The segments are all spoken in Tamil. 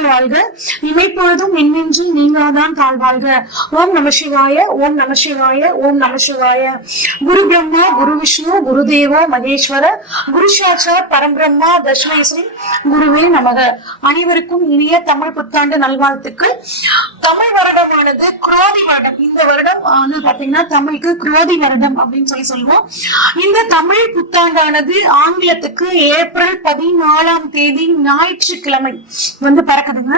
நல்லால் வாழ்க, இமைப்பொழுதும் என்னென்றும் நீங்காதான் தாழ்வாழ்க. ஓம் நம சிவாய, ஓம் நம சிவாய, ஓம் நம சிவாய. குரு பிரம்மா, குரு விஷ்ணு, குரு தேவோ மகேஸ்வர, குரு சாட்சாத் பரம்பிரம்மா தஸ்மை ஸ்ரீ குருவே நமக. அனைவருக்கும் இனிய தமிழ் புத்தாண்டு நல்வாழ்த்துக்கள். தமிழ் வருடமானது குரோதி வருடம். இந்த வருடம் பாத்தீங்கன்னா தமிழுக்கு குரோதி வருடம் அப்படின்னு சொல்லுவோம். இந்த தமிழ் புத்தாண்டானது ஆங்கிலத்துக்கு ஏப்ரல் 14 ஞாயிற்றுக்கிழமை பிறக்குதுங்க.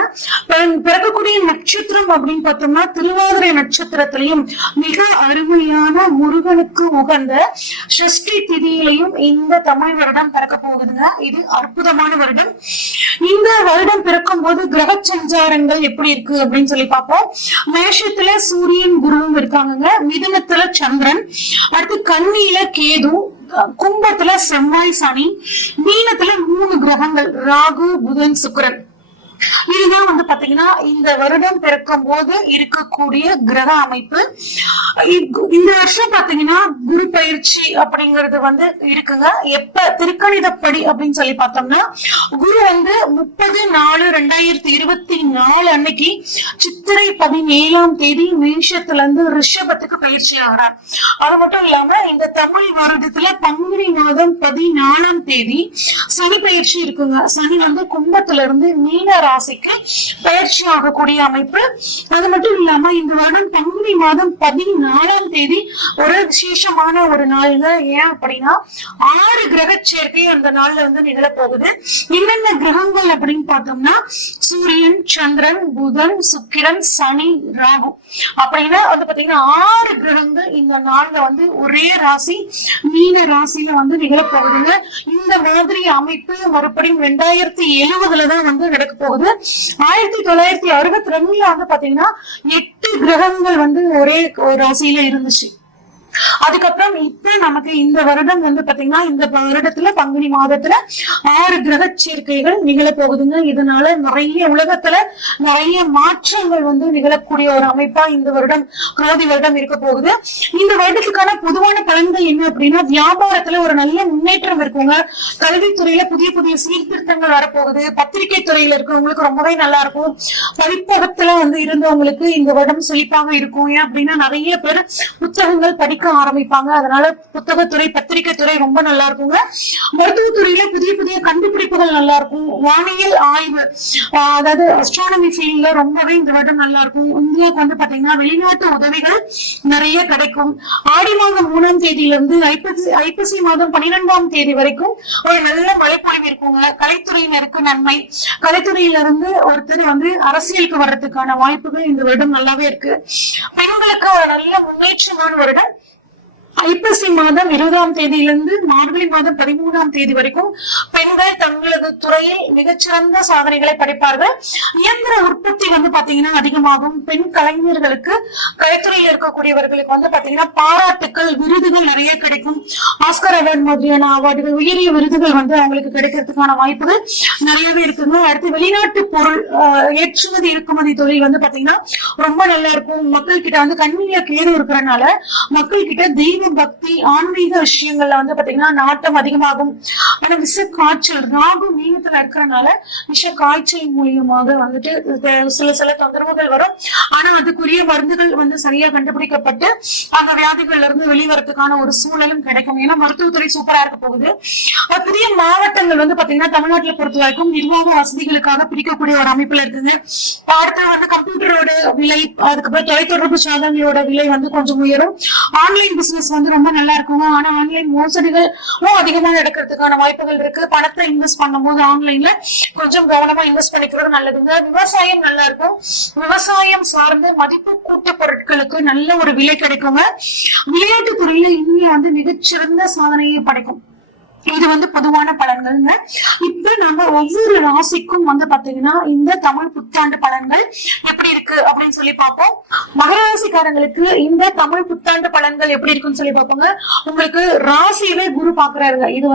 பிறக்கக்கூடிய நட்சத்திரம் அப்படின்னு பார்த்தோம்னா திருவாதிரை நட்சத்திரத்திலையும் மிக அருமையான முருகனுக்கு உகந்த சஷ்டி திதியிலையும் இந்த தமிழ் வருடம் பிறக்க போகுதுங்க. இது அற்புதமான வருடம். இந்த வருடம் பிறக்கும் போது கிரக சஞ்சாரங்கள் எப்படி இருக்கு அப்படின்னு சொல்லி பார்ப்போம். மேஷத்துல சூரியன் குருவும் இருக்காங்க, மிதுனத்துல சந்திரன், அடுத்து கன்னியில கேது, கும்பத்துல செவ்வாய் சனி, மீனத்துல 3 கிரகங்கள் ராகு புதன் சுக்கிரன். இதுதான் பாத்தீங்கன்னா இந்த வருடம் பிறக்கும் போது இருக்கக்கூடிய கிரக அமைப்பு. இந்த வருஷம் பாத்தீங்கன்னா குரு பயிற்சி அப்படிங்கிறது இருக்குங்க. எப்ப திருக்கணிதப்படி அப்படின்னு சொல்லி பார்த்தோம்னா குரு 30/4/2024 அன்னைக்கு சித்திரை 17 மேஷத்துல இருந்து ரிஷபத்துக்கு பயிற்சி ஆகிறார். அது மட்டும் இல்லாம இந்த தமிழ் வருடத்துல பங்குனி மாதம் 14 சனி பயிற்சி இருக்குங்க. சனி கும்பத்துல இருந்து மீன ராசிக்கு பயிற்சி ஆகக்கூடிய அமைப்பு. அது மட்டும் இல்லாம இந்த வருடம் பங்குனி மாதம் 14 ஒரு விசேஷமான ஒரு நாள்ங்க. ஏன் அப்படின்னா 6 கிரக சேர்க்கை அந்த நாள்ல நிகழ போகுது. என்னென்ன கிரகங்கள் அப்படின்னு பார்த்தோம்னா சூரியன், சந்திரன், புதன், சுக்கிரன், சனி, ராகு அப்படின்னா பாத்தீங்கன்னா 6 கிரகங்கள் இந்த நாள்ல ஒரே ராசி மீன ராசியில நிகழ போகுதுங்க. இந்த மாதிரி அமைப்பு மறுபடியும் 2070 தான் நடக்க போகுது. 1962 பாத்தீங்கன்னா 8 கிரகங்கள் ஒரே ராசியில இருந்துச்சு. அதுக்கப்புறம் இப்ப நமக்கு இந்த வருடம் பாத்தீங்கன்னா இந்த வருடத்துல பங்குனி மாதத்துல 6 கிரக சேர்க்கைகள் நிகழ போகுதுங்க. இதனால நிறைய உலகத்துல நிறைய மாற்றங்கள் நிகழக்கூடிய ஒரு அமைப்பா இந்த வருடம் குரோதி வருடம் இருக்க போகுது. இந்த வருடத்துக்கான பொதுவான பலன்கள் என்ன அப்படின்னா வியாபாரத்துல ஒரு நல்ல முன்னேற்றம் இருக்குங்க. கல்வித்துறையில புதிய புதிய சீர்திருத்தங்கள் வரப்போகுது. பத்திரிகை துறையில இருக்கவங்களுக்கு ரொம்பவே நல்லா இருக்கும். பதிப்பகத்துல இருந்தவங்களுக்கு இந்த வருடம் செழிப்பாக இருக்கும். ஏன் அப்படின்னா நிறைய பேர் புத்தகங்கள் படிக்க ஆரம்பிப்பாங்க. அதனால புத்தகத்துறை பத்திரிகை துறை ரொம்ப நல்லா இருக்குங்க. மருத்துவத்துறையில புதிய புதிய கண்டுபிடிப்புகள் நல்லா இருக்கும். வானியல் ஆய்வு அதாவது அஸ்ட்ரானமி ஃபீல்ட்ல ரொம்பவே இந்த வருடம் நல்லா இருக்கும். இந்தியாவுக்கு பாத்தீங்கன்னா வெளிநாட்டு உதவிகள் நிறைய கிடைக்கும். ஆடி மாதம் 3ஆம் தேதியிலிருந்து ஐப்பசி மாதம் 12ஆம் தேதி வரைக்கும் ஒரு நல்ல மழைப்பொழிவு இருக்குங்க. கலைத்துறையினருக்கு நன்மை. கலைத்துறையிலிருந்து ஒருத்தர் அரசியலுக்கு வர்றதுக்கான வாய்ப்புகள் இந்த வருடம் நல்லாவே இருக்கு. பெண்களுக்கு ஒரு நல்ல முன்னேற்றமான வருடம். ஐப்பசி மாதம் 20ஆம் தேதியிலிருந்து மார்கழி மாதம் 13ஆம் தேதி வரைக்கும் பெண்கள் தங்களது துறையில் மிகச்சிறந்த சாதனைகளை படைப்பார்கள். இயந்திர உற்பத்தி பாத்தீங்கன்னா அதிகமாகும். பெண் கலைஞர்களுக்கு கலைத்துறையில் இருக்கக்கூடியவர்களுக்கு பாத்தீங்கன்னா பாராட்டுக்கள், விருதுகள் நிறைய கிடைக்கும். ஆஸ்கர் அவார்டு மாதிரியான அவார்டுகள், உயரிய விருதுகள் அவங்களுக்கு கிடைக்கிறதுக்கான வாய்ப்புகள் நிறையவே இருக்குங்க. அடுத்து வெளிநாட்டு பொருள் ஏற்றுமதி இறக்குமதி தொழில் பாத்தீங்கன்னா ரொம்ப நல்லா இருக்கும். மக்கள் கிட்ட கண்ணில கேடு இருக்கிறதுனால மக்கள் கிட்ட தெய்வ பக்தி ஆன்மீக விஷயங்கள்ல பாத்தீங்கன்னா நாட்டம் அதிகமாகும். ஆனா விஷ காய்ச்சல் ராகு மீனத்துல இருக்கிறதுனால விஷ காய்ச்சல் மூலியமாக சில தொந்தரவுகள் வரும். ஆனா அதுக்குரிய மருந்துகள் சரியா கண்டுபிடிக்கப்பட்டு அந்த வியாதிகள்ல இருந்து வெளிவரத்துக்கான ஒரு சூழலும் கிடைக்கும். ஏன்னா மருத்துவத்துறை சூப்பரா இருக்க போகுது. புதிய மாவட்டங்கள் பாத்தீங்கன்னா தமிழ்நாட்டுல பொறுத்த வரைக்கும் நிர்வாக வசதிகளுக்காக பிரிக்கக்கூடிய ஒரு அமைப்புல இருக்குங்க. அடுத்து கம்ப்யூட்டரோட விலை, அதுக்கப்புறம் தொலைத்தொடர்பு சாதனங்களோட விலை கொஞ்சம் உயரும். ஆன்லைன் பிசினஸ் ரொம்ப நல்லா இருக்குங்க. ஆனா ஆன்லைன் மோசடிகள் அதிகமா நடக்கிறதுக்கான வாய்ப்புகள் இருக்கு. பணத்தை இன்வெஸ்ட் பண்ணும் போது ஆன்லைன்ல கொஞ்சம் கவனமா இன்வெஸ்ட் பண்ணிக்கிறது நல்லதுங்க. விவசாயம் நல்லா இருக்கும். விவசாயம் சார்ந்த மதிப்பு கூட்டு பொருட்களுக்கு நல்ல ஒரு விலை கிடைக்குங்க. விளையாட்டு துறையில இந்தியா மிகச்சிறந்த சாதனையை படைக்கும். இது பொதுவான பலன்கள்ங்க. இப்ப நம்ம ஒவ்வொரு ராசிக்கும் பாத்தீங்கன்னா இந்த தமிழ் புத்தாண்டு பலன்கள் எப்படி இருக்கு அப்படின்னு சொல்லி பார்ப்போம். மகர ராசிக்காரங்களுக்கு இந்த தமிழ் புத்தாண்டு பலன்கள் எப்படி இருக்குன்னு சொல்லி பார்ப்போங்க. உங்களுக்கு ராசியிலே குரு பாக்குறாருங்க. இது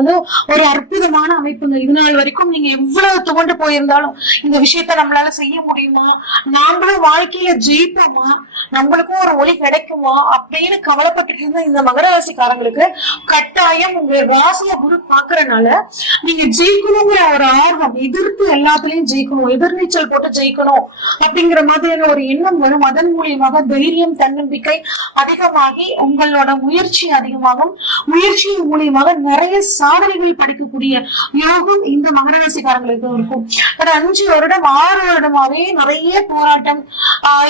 ஒரு அற்புதமான அமைப்புங்க. இது நாள் வரைக்கும் நீங்க எவ்வளவு துவண்டு போயிருந்தாலும் இந்த விஷயத்த நம்மளால செய்ய முடியுமா, நாமளும் வாழ்க்கையில ஜெயிப்போமா, நம்மளுக்கும் ஒரு ஒளி கிடைக்குமா அப்படின்னு கவலைப்பட்டு இருந்த இந்த மகர ராசிக்காரங்களுக்கு கட்டாயம் உங்க ராசிய குரு பாக்குறதுனால நீங்க ஜெயிக்கணுங்கிற ஒரு ஆர்வம், எதிர்த்து எல்லாத்துலயும் ஜெயிக்கணும், எதிர்நீச்சல் போட்டு ஜெயிக்கணும் அப்படிங்கிற மாதிரியான ஒரு எண்ணம் வரும். அதன் மூலியமாக தைரியம், தன்னம்பிக்கை அதிகமாகி உங்களோட முயற்சி அதிகமாகும். முயற்சியின் மூலியமாக நிறைய சாதனைகள் படிக்கக்கூடிய யோகம் இந்த மகர ராசிக்காரங்களுக்கு இருக்கும். 5 வருடம் 6 வருடமாவே நிறைய போராட்டம்,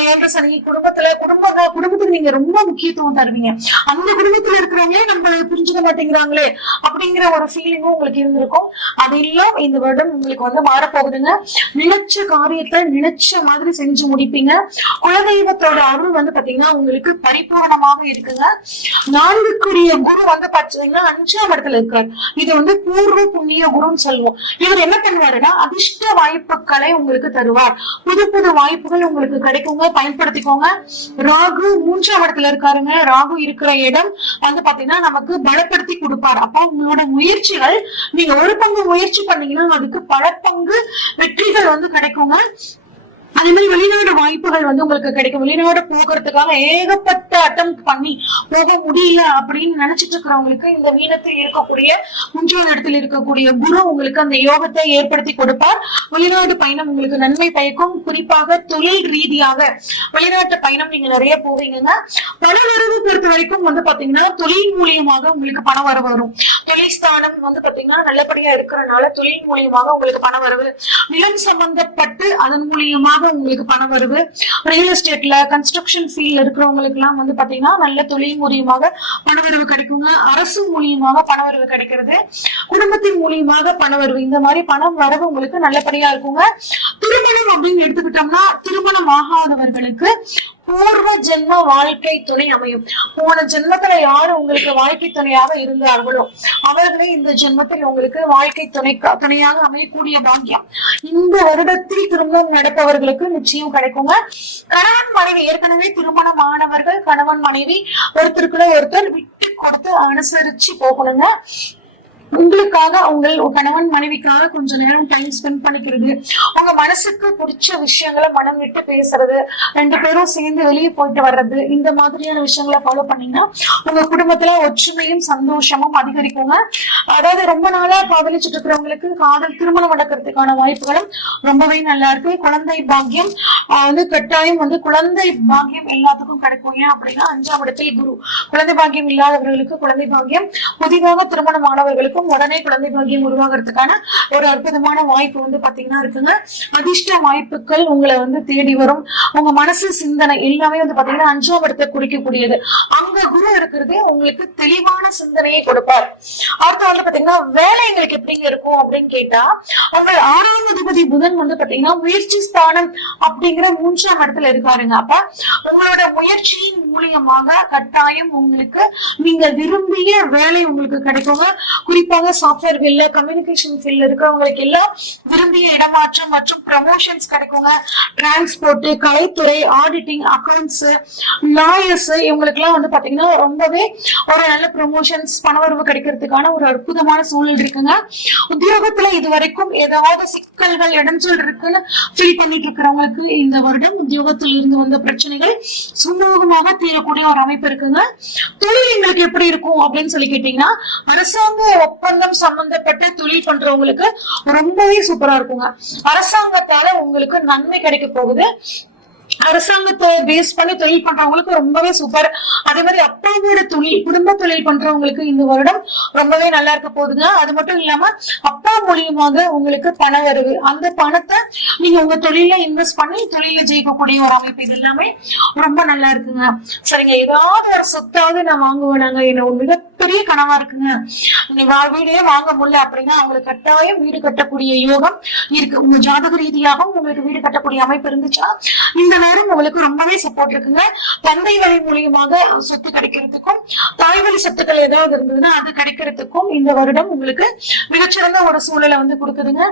ஏழரை சனி, குடும்பத்துக்கு நீங்க ரொம்ப முக்கியத்துவம் தருவீங்க. அந்த குடும்பத்துல இருக்கிறவங்களே நம்மளை புரிஞ்சுக்க மாட்டேங்கிறாங்களே அப்படிங்கிற ஒரு ஃபீலிங்கும் உங்களுக்கு இருந்திருக்கும். அது எல்லாம் இந்த வருடம் உங்களுக்கு வந்து மாறப்போகுதுங்க. நினைச்ச காரியத்தை நினைச்ச மாதிரி செஞ்சு முடிப்பீங்க. குலதெய்வத்தோட அருள் வந்து பாத்தீங்கன்னா உங்களுக்கு பரிபூர்ணமாக இருக்குங்க. 4க்குரிய குரு வந்து பாத்தீங்கன்னா 5ஆம் இடத்துல இருக்காரு. இது வந்து பூர்வ புண்ணிய குருன்னு சொல்லுவோம். இவர் என்ன பண்ணுவாருன்னா அதிர்ஷ்ட வாய்ப்புகளை உங்களுக்கு தருவார். புது புது வாய்ப்புகள் உங்களுக்கு கிடைக்குங்க, பயன்படுத்திக்கோங்க. ராகு 3ஆம் இடத்துல இருக்காருங்க. ராகு இருக்கிற இடம் வந்து பாத்தீங்கன்னா நமக்கு பலப்படுத்தி கொடுப்பார். அப்ப உங்களோட முயற்சிகள், நீங்க ஒரு பங்கு முயற்சி பண்ணீங்கன்னா அதுக்கு பல பங்கு வெற்றிகள் வந்து கிடைக்குங்க. அதே மாதிரி வெளிநாடு வாய்ப்புகள் வந்து உங்களுக்கு கிடைக்கும். வெளிநாடு போகிறதுக்காக ஏகப்பட்ட அட்டம் பண்ணி போக முடியல அப்படின்னு நினைச்சிட்டு இருக்கிறவங்களுக்கு இந்த மீனத்தில் இருக்கக்கூடிய 3ஆம் இடத்தில் இருக்கக்கூடிய குரு உங்களுக்கு அந்த யோகத்தை ஏற்படுத்தி கொடுப்பார். வெளிநாடு பயணம் உங்களுக்கு நன்மை பயக்கும். குறிப்பாக தொழில் ரீதியாக வெளிநாட்டு பயணம் நீங்க நிறைய போவீங்கன்னா. பண வரவு பொறுத்த வரைக்கும் வந்து பாத்தீங்கன்னா தொழில் மூலியமாக உங்களுக்கு பண வரவு வரும். தொழில் ஸ்தானம் வந்து பாத்தீங்கன்னா நல்லபடியா இருக்கிறனால தொழில் மூலியமாக உங்களுக்கு பண வரவு. நிலம் சம்பந்தப்பட்டு அதன் மூலியமாக உங்களுக்கு பண வருது. ரியல் எஸ்டேட்ல, கன்ஸ்ட்ரக்ஷன் ஃபீல்ட்ல இருக்கிறவங்களுக்கு எல்லாம் வந்து பாத்தீங்கன்னா நல்ல தொழில் மூலியமாக பணவரவு கிடைக்குங்க. அரசு மூலியமாக பணவரவு கிடைக்கிறது. குடும்பத்தின் மூலியமாக பணவரவு, இந்த மாதிரி பணம் வரவு உங்களுக்கு நல்லபடியா இருக்குங்க. திருமணம் அப்படின்னு எடுத்துக்கிட்டோம்னா திருமணம் ஆகாதவர்களுக்கு பூர்வ ஜென்ம வாழ்க்கை துணை அமையும். போன ஜென்மத்துல யாரு உங்களுக்கு வாழ்க்கை துணையாக இருந்தார்களோ அவர்களே இந்த ஜென்மத்தில் உங்களுக்கு வாழ்க்கை துணையாக அமையக்கூடிய பாக்கியம் இந்த வருடத்தில் திருமணம் நடப்பவர்களுக்கு நிச்சயம் கிடைக்குங்க. கணவன் மனைவி, ஏற்கனவே திருமணம் ஆனவர்கள் கணவன் மனைவி ஒருத்தருக்குள்ள ஒருத்தர் விட்டு கொடுத்து அனுசரிச்சு போகணுங்க. உங்களுக்காக உங்கள் கணவன் மனைவிக்காக கொஞ்ச நேரம் டைம் ஸ்பெண்ட் பண்ணிக்கிறது, உங்க மனசுக்கு பிடிச்ச விஷயங்களை மனம் விட்டு பேசுறது, 2 பேரும் சேர்ந்து வெளியே போயிட்டு வர்றது, இந்த மாதிரியான விஷயங்களை ஃபாலோ பண்ணீங்கன்னா உங்க குடும்பத்துல ஒற்றுமையும் சந்தோஷமும் அதிகரிக்குங்க. அதாவது ரொம்ப நாளா காதலிச்சுட்டு இருக்கிறவங்களுக்கு காதல் திருமணம் நடக்கிறதுக்கான வாய்ப்புகளும் ரொம்பவே நல்லா இருக்கு. குழந்தை பாக்கியம் வந்து கட்டாயம் வந்து குழந்தை பாக்கியம் எல்லாத்துக்கும் கிடைக்கும். ஏன் அப்படின்னா 5ஆம் இடத்தில் குரு. குழந்தை பாக்கியம் இல்லாதவர்களுக்கு குழந்தை பாக்கியம், புதிதாக திருமணம் ஆனவர்களுக்கு உடனே குழந்தை பாக்கியம் உருவாகிறதுக்கான ஒரு அற்புதமான வாய்ப்பு வந்து பாத்தீங்கன்னா இருக்குங்க. அதிர்ஷ்ட வாய்ப்புகள் உங்களை வந்து தேடி வரும். உங்க மனசு, சிந்தனை எல்லாமே வந்து பாத்தீங்கன்னா 5ஆம் இடத்தை குறிக்கக்கூடியது. அங்க குரு இருக்கிறது உங்களுக்கு தெளிவான சிந்தனையை கொடுப்பார். அடுத்து வந்து பாத்தீங்கன்னா வேலை எங்களுக்கு எப்படிங்க இருக்கும் அப்படின்னு கேட்டா, உங்க 6ஆம் அதிபதி புதன் வந்து பாத்தீங்கன்னா முயற்சி ஸ்தானம் அப்படிங்கிற 3ஆம் இடத்துல இருக்காருங்க. அப்ப உங்களோட முயற்சியின் மூலியமாக கட்டாயம் உங்களுக்கு நீங்க விரும்பிய வேலை உங்களுக்கு கிடைக்குங்க. குறிப்பாக சாஃப்ட்வேர் ஃபீல்ட்ல, கம்யூனிகேஷன் ஃபீல்ட்ல இருக்கிறவங்களுக்கு எல்லாம் விரும்பிய இடமாற்றம் மற்றும் ப்ரமோஷன்ஸ் கிடைக்குங்க. டிரான்ஸ்போர்ட், கலைத்துறை, ஆடிட்டிங், அக்கௌண்ட்ஸ், லாயர்ஸ் இவங்களுக்கு எல்லாம் வந்து பாத்தீங்கன்னா ரொம்பவே ஒரு நல்ல ப்ரமோஷன்ஸ், பணவரவு கிடைக்கிறதுக்கான ஒரு அற்புதமான சூழல் இருக்குங்க. உத்தியோகத்துல இது வரைக்கும் ஏதாவது சிக்கல்கள், இடைஞ்சல் இருக்குன்னு ஃபீல் பண்ணிட்டு இருக்கிறவங்களுக்கு இந்த வருடம் உத்தியோகத்தில் இருந்து வந்த பிரச்சனைகள் சுமூகமாக தீரக்கூடிய ஒரு அமைப்பு இருக்குங்க. தொழில் எங்களுக்கு எப்படி இருக்கும் அப்படின்னு சொல்லி கேட்டீங்கன்னா, அரசாங்க ஒப்பந்தம் சம்பந்தப்பட்ட தொழில் பண்றவங்களுக்கு ரொம்பவே சூப்பரா இருக்குங்க. அரசாங்கத்தால உங்களுக்கு நன்மை கிடைக்க போகுது. அரசாங்கத்தை பேஸ் பண்ணி தொழில் பண்றவங்களுக்கு ரொம்பவே சூப்பர். அதே மாதிரி அப்பாவோட தொழில், குடும்ப தொழில் பண்றவங்களுக்கு இந்த வருடம் ரொம்பவே நல்லா இருக்க போகுதுங்க. அது மட்டும் இல்லாம அப்பா மூலியமாக உங்களுக்கு பண வருது. அந்த பணத்தை நீங்க உங்க தொழில இன்வெஸ்ட் பண்ணி தொழில ஜெயிக்கக்கூடிய ஒரு அமைப்பு. இது எல்லாமே ரொம்ப நல்லா இருக்குங்க. சரிங்க, ஏதாவது ஒரு சொத்தாவது நான் வாங்குவேனாங்க, என்ன ஒரு மிகப்பெரிய கனவா இருக்குங்க, வீடே வாங்க முடியல அப்படின்னா அவங்களுக்கு கட்டாயம் வீடு கட்டக்கூடிய யோகம் இருக்கு. உங்க ஜாதக ரீதியாகவும் உங்களுக்கு வீடு கட்டக்கூடிய அமைப்பு இருந்துச்சுன்னா இந்த நேரம் உங்களுக்கு ரொம்பவே சப்போர்ட் இருக்குங்க. தந்தை வழி மூலியமாக சொத்து கிடைக்கிறதுக்கும், தாய் வழி சொத்துக்கள் ஏதாவது இருந்ததுன்னா அது கிடைக்கிறதுக்கும் இந்த வருடம் உங்களுக்கு மிகச்சிறந்த ஒரு சூழலை வந்து கொடுக்குதுங்க.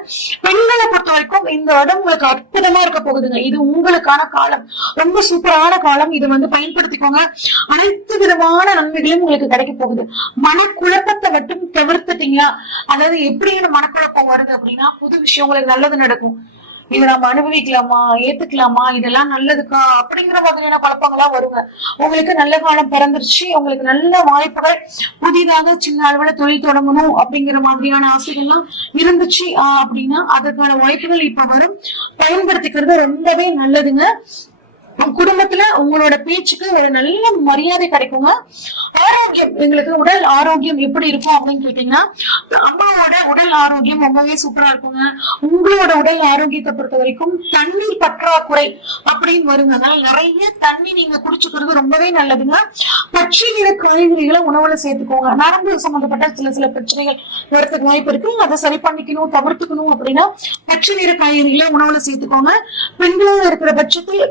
பெண்களை பொறுத்த வரைக்கும் இந்த வருடம் உங்களுக்கு அற்புதமா இருக்க போகுதுங்க. இது உங்களுக்கான காலம், ரொம்ப சூப்பரான காலம். இதை வந்து பயன்படுத்திக்கோங்க. அனைத்து விதமான நன்மைகளும் உங்களுக்கு கிடைக்க போகுது. மனக்குழப்பத்தை மட்டும் தவிர்த்துட்டீங்க. அதாவது எப்படின்னு மனக்குழப்பம் வருது அப்படின்னா புது விஷயம் உங்களுக்கு நல்லது நடக்கும். இதை நம்ம அனுபவிக்கலாமா, ஏத்துக்கலாமா, இதெல்லாம் நல்லதுக்கா அப்படிங்கிற மாதிரியான குழப்பங்களா வருங்க. உங்களுக்கு நல்ல காலம் பிறந்துருச்சு, உங்களுக்கு நல்ல வாய்ப்புகள், புதிதாக சின்ன அளவுல தொழில் தொடங்கணும் அப்படிங்கிற மாதிரியான ஆசைகள்லாம் இருந்துச்சு அப்படின்னா அதற்கான வாய்ப்புகள் இப்ப வரும். பயன்படுத்திக்கிறது ரொம்பவே நல்லதுங்க. குடும்பத்துல உங்களோட பேச்சுக்கு ஒரு நல்ல மரியாதை கிடைக்குங்க. ஆரோக்கியம், எங்களுக்கு உடல் ஆரோக்கியம் எப்படி இருக்கும் அப்படின்னு கேட்டீங்கன்னா, அம்மாவோட உடல் ஆரோக்கியம் ரொம்பவே சூப்பரா இருக்குங்க. உங்களோட உடல் ஆரோக்கியத்தை பொறுத்த வரைக்கும் தண்ணீர் பற்றாக்குறை அப்படின்னு வருங்க. அதனால நிறைய தண்ணி நீங்க குடிச்சுக்கிறது ரொம்பவே நல்லதுங்க. பச்சை நிற காய்கறிகளை உணவுல சேர்த்துக்கோங்க. நரம்பு சம்பந்தப்பட்ட சில பிரச்சனைகள் வரதுக்கு வாய்ப்பு இருக்கு, அதை சரி பண்ணிக்கணும், தவிர்த்துக்கணும் அப்படின்னா பச்சை நிற காய்கறிகளை உணவுல சேர்த்துக்கோங்க. பெண்களாக இருக்கிற பட்சத்தில்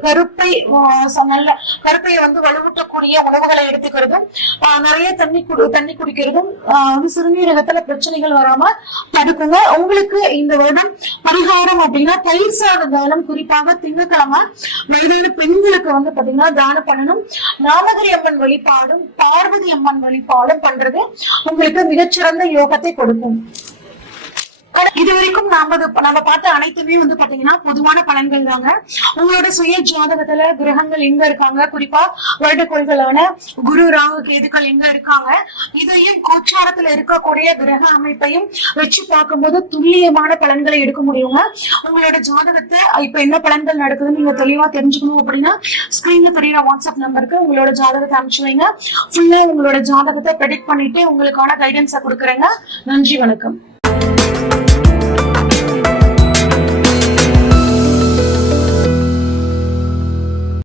நல்ல கருப்பையை வந்து வலுவூட்டக்கூடிய உணவுகளை எடுத்துக்கிறதும், நிறைய தண்ணி குடிக்கிறதும் சிறுநீரகத்துல பிரச்சனைகள் வராம தடுக்குங்க. உங்களுக்கு இந்த வருடம் பரிகாரம் அப்படின்னா தயிர் சாத தானம், குறிப்பாக திங்கட்கிழமை வயதான பெண்களுக்கு வந்து பாத்தீங்கன்னா தானம் பண்ணணும். நாமகிரி அம்மன் வழிபாடும் பார்வதி அம்மன் வழிபாடும் பண்றது உங்களுக்கு மிகச்சிறந்த யோகத்தை கொடுக்கும். இது வரைக்கும் நம்ம பார்த்த அனைத்துமே வந்து பாத்தீங்கன்னா பொதுவான பலன்கள் தாங்க. உங்களோட சுய ஜாதகத்துல கிரகங்கள் எங்க இருக்காங்க, குறிப்பா வருடக்கோள்களான குரு, ராகு, கேதுக்கள் எங்க இருக்காங்க, இதையும் கோச்சாரத்துல இருக்கக்கூடிய கிரக அமைப்பையும் வச்சு பார்க்கும்போது துல்லியமான பலன்களை எடுக்க முடியுங்க. உங்களோட ஜாதகத்தை இப்ப என்ன பலன்கள் நடக்குதுன்னு நீங்க தெளிவா தெரிஞ்சுக்கணும் அப்படின்னா ஸ்கிரீன்ல தெரியற வாட்ஸ்அப் நம்பருக்கு உங்களோட ஜாதகத்தை அனுப்பிச்சு வைங்க. ஃபுல்லா உங்களோட ஜாதகத்தை ப்ரெடிக்ட் பண்ணிட்டு உங்களுக்கான கைடன்ஸை கொடுக்குறேங்க. நன்றி, வணக்கம்.